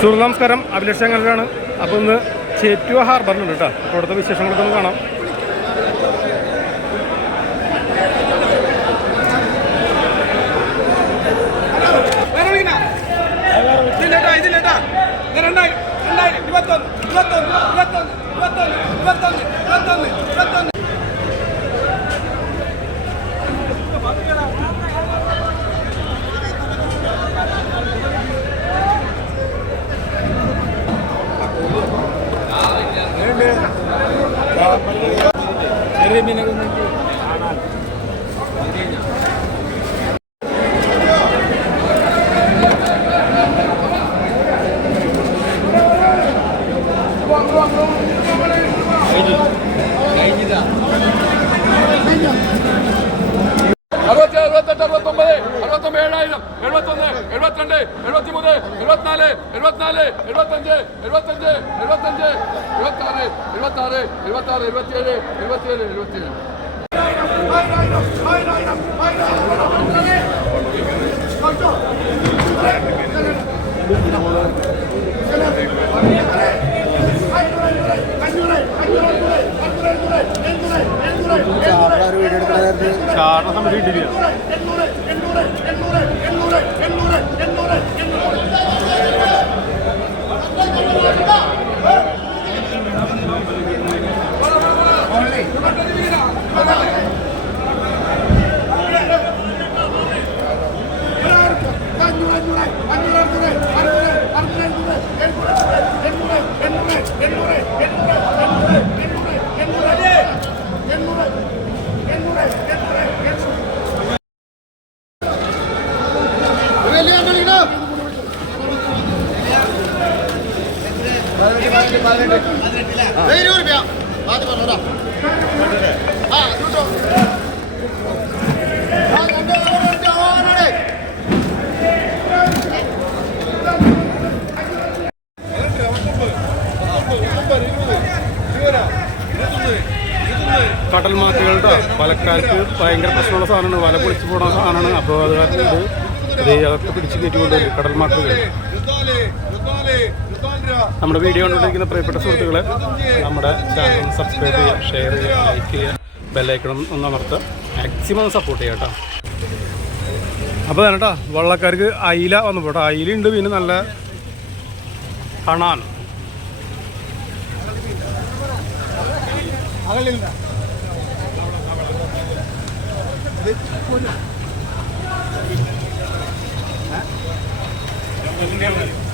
സുഹൃത്ത് നമസ്കാരം. അഭിലാഷ് ചങ്ങലാണ് അപ്പോൾ ഇന്ന് ചേറ്റുവ ഹാർബറിലുണ്ട് കേട്ടോ. അപ്പോൾ ഇവിടുത്തെ വിശേഷങ്ങളൊക്കെ ഒന്ന് കാണാം. ഇരുപത്തൊന്ന് ഇരുപത്തൊന്ന് ഇരുപത്തൊന്ന് ഇരുപത്തൊന്ന് ഇരുപത്തൊന്ന്. ಎರ್ರಿ ಮೀನುಗಳು എഴുപത്തൊന്ന് എഴുപത്തിരണ്ട് എഴുപത്തിമൂന്ന് എഴുപത്തിനാല് എഴുപത്തിനാല് എഴുപത്തഞ്ച് എഴുപത്തഞ്ച് എഴുപത്തഞ്ച് എഴുപത്താറ് എഴുപത്താറ് എഴുപത്താറ് എഴുപത്തിയേഴ് എഴുപത്തിയേഴ് എഴുപത്തിയേഴ്. ചാടണ സമയത്ത് எண்முறை எண்முறை எண்முறை எண்முறை കടൽ മാറ്റുകളുടെ വലക്കാർക്ക് ഭയങ്കര പ്രശ്നമുള്ള സാധനമാണ്. വല പൊളിച്ചു പോണ സാധനമാണ്. അപ്പോൾ അത് കാരണം ദേ അതൊക്കെ പിടിച്ച് കയറ്റിക്കൊണ്ടുവരും കടൽ മാറ്റുകൾ നമ്മുടെ വീഡിയോ കണ്ടുകൊണ്ടിരിക്കുന്ന പ്രിയപ്പെട്ട സുഹൃത്തുക്കളെ നമ്മുടെ ചാനൽ സബ്സ്ക്രൈബ് ചെയ്യുക ഷെയർ ചെയ്യുക ലൈക്ക് ചെയ്യുക ബെല്ലൈക്കണം ഒന്ന് അമർത്തുക. മാക്സിമം സപ്പോർട്ട് ചെയ്യുക കേട്ടോ. അപ്പോൾ കേട്ടോ വള്ളക്കാർക്ക് അയില വന്നു പോട്ടോ. അയിലുണ്ട് പിന്നെ നല്ല കണാൻ. അകലില്ല Obrigado.